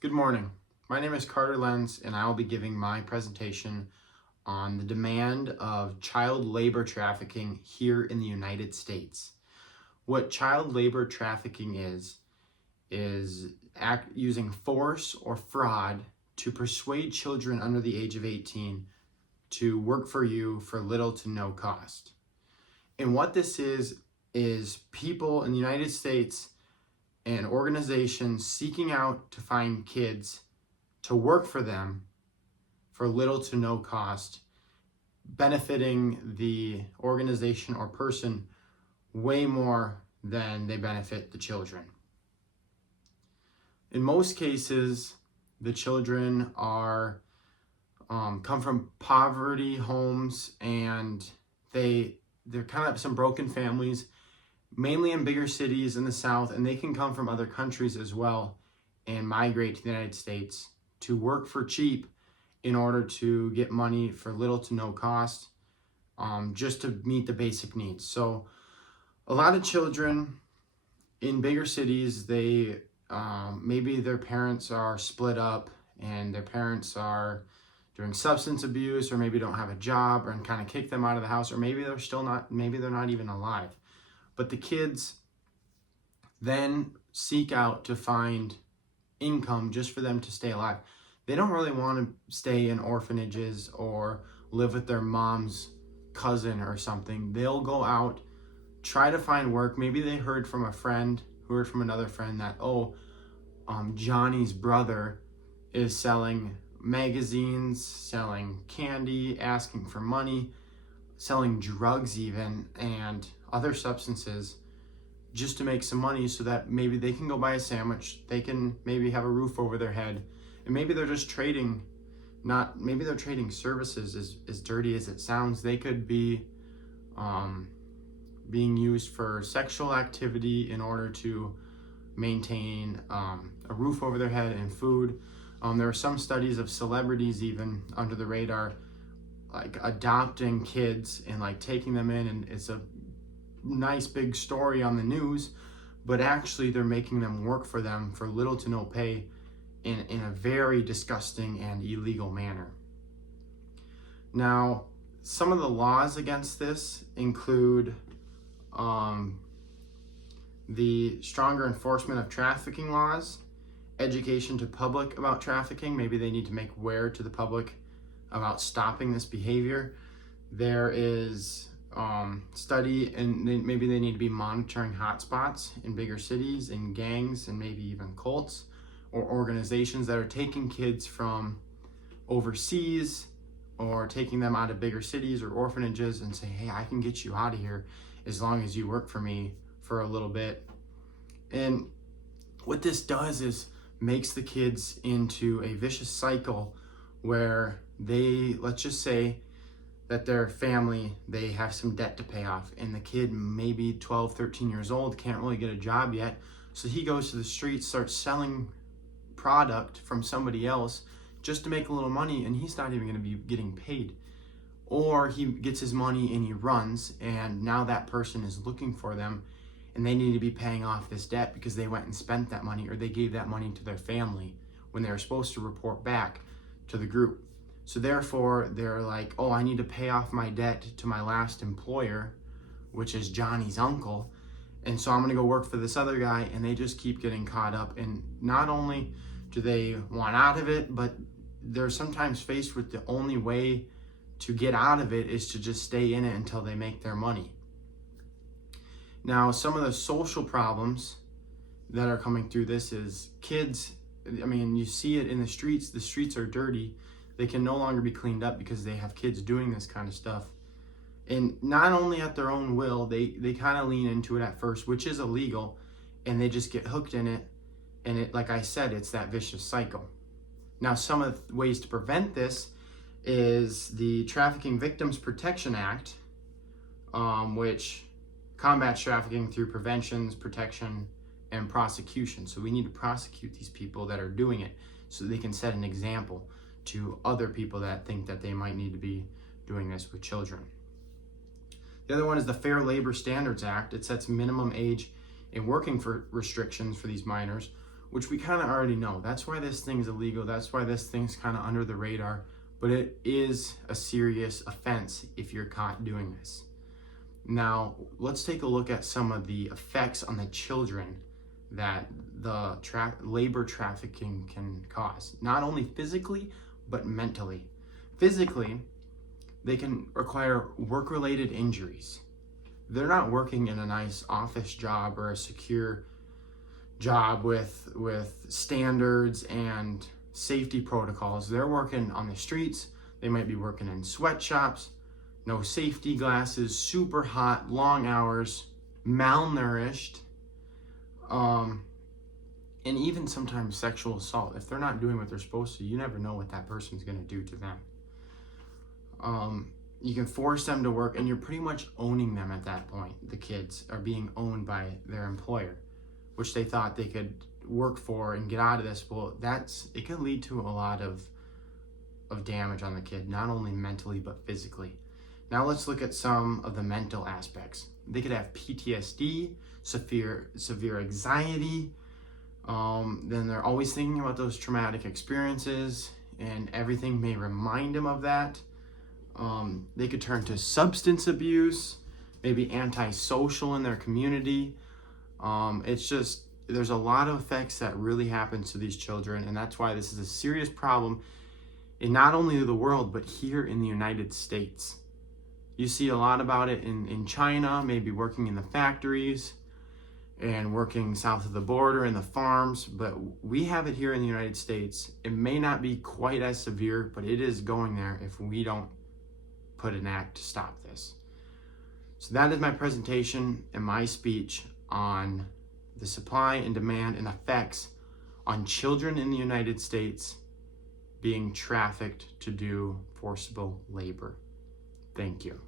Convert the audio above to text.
Good morning. My name is Carter Lenz, and I will be giving my presentation on the demand of child labor trafficking here in the United States. What child labor trafficking is using force or fraud to persuade children under the age of 18 to work for you for little to no cost. And what this is people in the United States and organizations seeking out to find kids to work for them for little to no cost, benefiting the organization or person way more than they benefit the children. In most cases, the children are come from poverty homes, and they're kind of some broken families, mainly in bigger cities in the South, and they can come from other countries as well and migrate to the United States to work for cheap in order to get money for little to no cost, just to meet the basic needs. So a lot of children in bigger cities, they maybe their parents are split up and their parents are doing substance abuse, or maybe don't have a job and kind of kick them out of the house, or maybe they're not even alive. But the kids then seek out to find income just for them to stay alive. They don't really want to stay in orphanages or live with their mom's cousin or something. They'll go out, try to find work. Maybe they heard from a friend who heard from another friend that, Johnny's brother is selling magazines, selling candy, asking for money, selling drugs even, and other substances, just to make some money so that maybe they can go buy a sandwich, they can maybe have a roof over their head, and maybe they're just trading, maybe they're trading services. As dirty as it sounds, they could be being used for sexual activity in order to maintain a roof over their head and food. There are some studies of celebrities even under the radar, like adopting kids and like taking them in, and it's a nice big story on the news, but actually they're making them work for them for little to no pay in a very disgusting and illegal manner. Now, some of the laws against this include the stronger enforcement of trafficking laws, education to public about trafficking. Maybe they need to make aware to the public about stopping this behavior. There is study, and maybe they need to be monitoring hotspots in bigger cities and gangs and maybe even cults or organizations that are taking kids from overseas or taking them out of bigger cities or orphanages and say, hey, I can get you out of here as long as you work for me for a little bit. And what this does is makes the kids into a vicious cycle where let's just say that their family, they have some debt to pay off, and the kid, maybe 12, 13 years old, can't really get a job yet. So he goes to the streets, starts selling product from somebody else just to make a little money, and he's not even going to be getting paid. Or he gets his money and he runs, and now that person is looking for them, and they need to be paying off this debt because they went and spent that money, or they gave that money to their family when they were supposed to report back to the group. So therefore, they're like, oh, I need to pay off my debt to my last employer, which is Johnny's uncle. And so I'm going to go work for this other guy, and they just keep getting caught up. And not only do they want out of it, but they're sometimes faced with the only way to get out of it is to just stay in it until they make their money. Now, some of the social problems that are coming through this is kids, you see it in the streets. The streets are dirty. They can no longer be cleaned up because they have kids doing this kind of stuff. And not only at their own will, they kind of lean into it at first, which is illegal, and they just get hooked in it. And it, like I said, it's that vicious cycle. Now, some of the ways to prevent this is the Trafficking Victims Protection Act, which combats trafficking through preventions, protection, and prosecution. So we need to prosecute these people that are doing it so they can set an example to other people that think that they might need to be doing this with children. The other one is the Fair Labor Standards Act. It sets minimum age and working for restrictions for these minors, which we kind of already know. That's why this thing's illegal. That's why this thing's kind of under the radar. But it is a serious offense if you're caught doing this. Now, let's take a look at some of the effects on the children that the labor trafficking can cause. Not only physically, but mentally. Physically, they can require work-related injuries. They're not working in a nice office job or a secure job with standards and safety protocols. They're working on the streets. They might be working in sweatshops, no safety glasses, super hot, long hours, malnourished, and even sometimes sexual assault. If they're not doing what they're supposed to, you never know what that person's going to do to them. You can force them to work, and you're pretty much owning them at that point. The kids are being owned by their employer, which they thought they could work for and get out of this. Well, it can lead to a lot of damage on the kid, not only mentally but physically. Now let's look at some of the mental aspects. They could have PTSD, severe anxiety. Then they're always thinking about those traumatic experiences, and everything may remind them of that. They could turn to substance abuse, maybe antisocial in their community. There's a lot of effects that really happen to these children, and that's why this is a serious problem in not only the world, but here in the United States. You see a lot about it in China, maybe working in the factories and working south of the border in the farms, but we have it here in the United States. It may not be quite as severe, but it is going there if we don't put an act to stop this. So that is my presentation and my speech on the supply and demand and effects on children in the United States being trafficked to do forcible labor. Thank you.